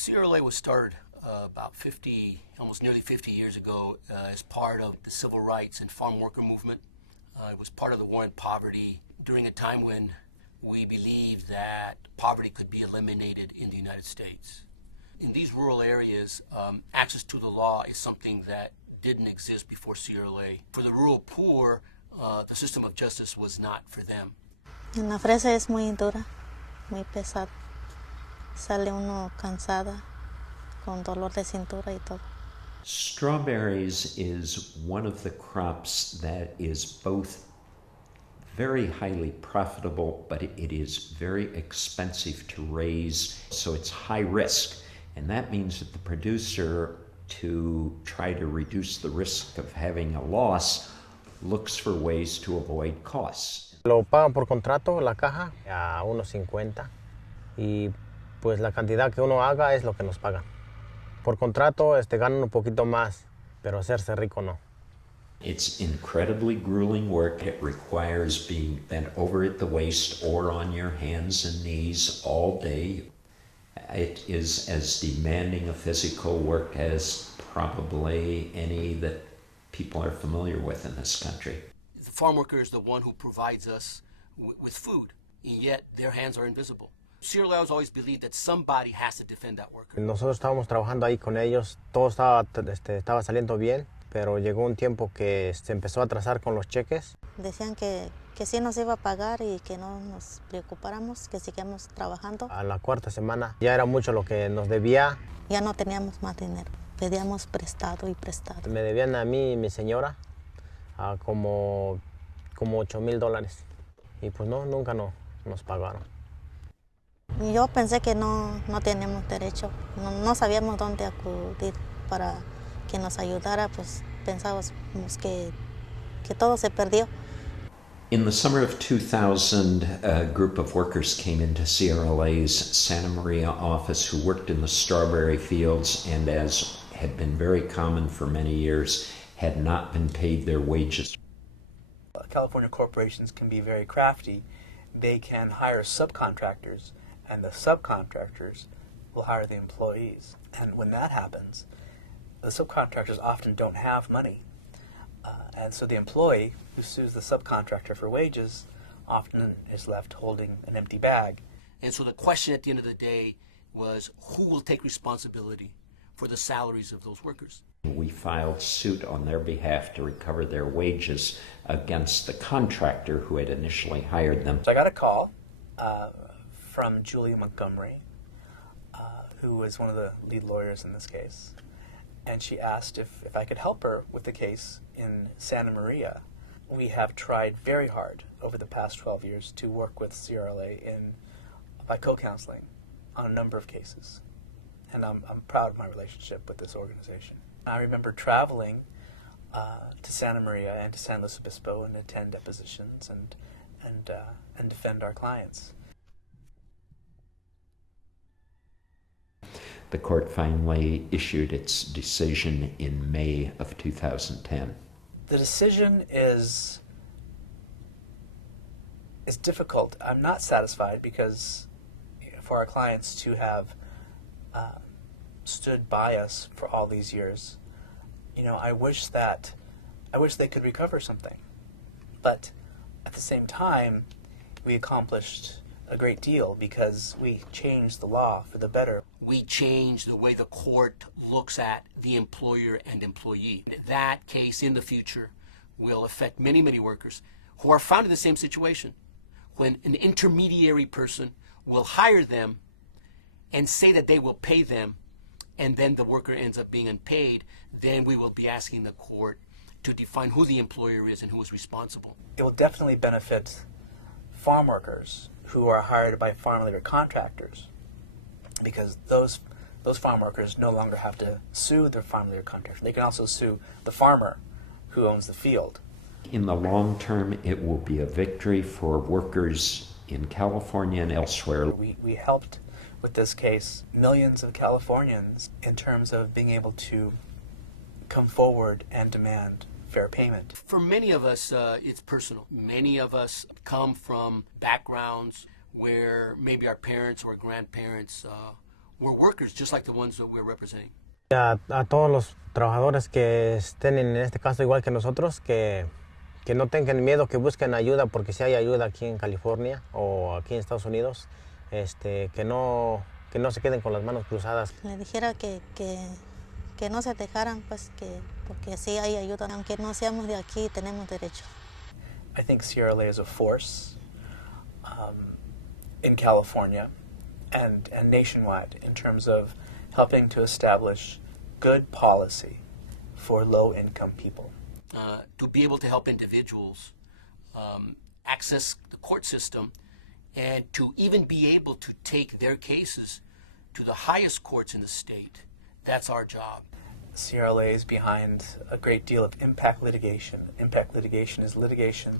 CRLA was started about almost nearly 50 years ago as part of the civil rights and farm worker movement. It was part of the war on poverty during a time when we believed that poverty could be eliminated in the United States. In these rural areas, access to the law is something that didn't exist before CRLA. For the rural poor, the system of justice was not for them. En la fresa es muy dura, muy pesada. Sale uno cansada, con dolor de cintura y todo. Strawberries is one of the crops that is both very highly profitable, but it is very expensive to raise, so it's high risk. And that means that the producer, to try to reduce the risk of having a loss, looks for ways to avoid costs. Lo pagan por contrato, la caja, a unos 50, y pues la cantidad que uno haga es lo que nos pagan. Por contrato ganan un poquito más, pero hacerse rico no. It's incredibly grueling work. It requires being bent over at the waist or on your hands and knees all day. It is as demanding a physical work as probably any that people are familiar with in this country. The farm worker is the one who provides us with food, and yet their hands are invisible. CRLA has always believed that somebody has to defend that worker. Nosotros estábamos trabajando ahí con ellos, todo estaba saliendo bien, pero llegó un tiempo que se empezó a atrasar con los cheques. Decían que sí nos iba a pagar y que no nos preocupáramos, que sigamos trabajando. A la cuarta semana ya era mucho lo que nos debía. Ya no teníamos más dinero, pedíamos prestado y prestado. Me debían a mí y mi señora como $8,000 y pues no, nunca nos pagaron. Y yo pensé que no teníamos derecho, no sabíamos dónde acudir para que nos ayudara, pues pensábamos que todo se perdió. In the summer of 2000, a group of workers came into CRLA's Santa Maria office who worked in the strawberry fields and, as had been very common for many years, had not been paid their wages. California corporations can be very crafty. They can hire subcontractors, and the subcontractors will hire the employees. And when that happens, the subcontractors often don't have money. And so the employee who sues the subcontractor for wages often is left holding an empty bag. And so the question at the end of the day was, who will take responsibility for the salaries of those workers? We filed suit on their behalf to recover their wages against the contractor who had initially hired them. So I got a call from Julie Montgomery, who was one of the lead lawyers in this case. And she asked if I could help her with the case in Santa Maria. We have tried very hard over the past 12 years to work with CRLA by co-counseling on a number of cases. And I'm proud of my relationship with this organization. I remember traveling to Santa Maria and to San Luis Obispo and attend depositions and defend our clients. The court finally issued its decision in May of 2010. The decision is difficult. I'm not satisfied because for our clients to have stood by us for all these years, I wish they could recover something. But at the same time, we accomplished a great deal because we changed the law for the better. We changed the way the court looks at the employer and employee. That case in the future will affect many, many workers who are found in the same situation, when an intermediary person will hire them and say that they will pay them, and then the worker ends up being unpaid. Then we will be asking the court to define who the employer is and who is responsible. It will definitely benefit farm workers who are hired by farm labor contractors, because those farm workers no longer have to sue their farm labor contractor. They can also sue the farmer who owns the field. In the long term, it will be a victory for workers in California and elsewhere. We helped with this case millions of Californians in terms of being able to come forward and demand fair payment. For many of us, it's personal. Many of us come from backgrounds where maybe our parents or grandparents We're workers just like the ones that we're representing. A todos los trabajadores que estén en este caso igual que nosotros, que no tengan miedo, que busquen ayuda, porque si hay ayuda aquí en California o aquí en Estados Unidos, que no se queden con las manos cruzadas. Le dijera que no se dejaran, pues porque sí hay ayuda, aunque no seamos de aquí, tenemos derecho. I think CRLA is a force in California and nationwide in terms of helping to establish good policy for low-income people. To be able to help individuals access the court system and to even be able to take their cases to the highest courts in the state. That's our job. CRLA is behind a great deal of impact litigation. Impact litigation is litigation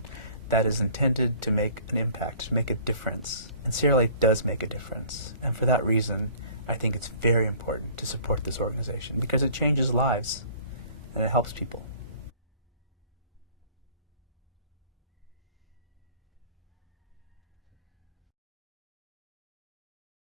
that is intended to make an impact, to make a difference. And CRLA does make a difference. And for that reason, I think it's very important to support this organization because it changes lives and it helps people.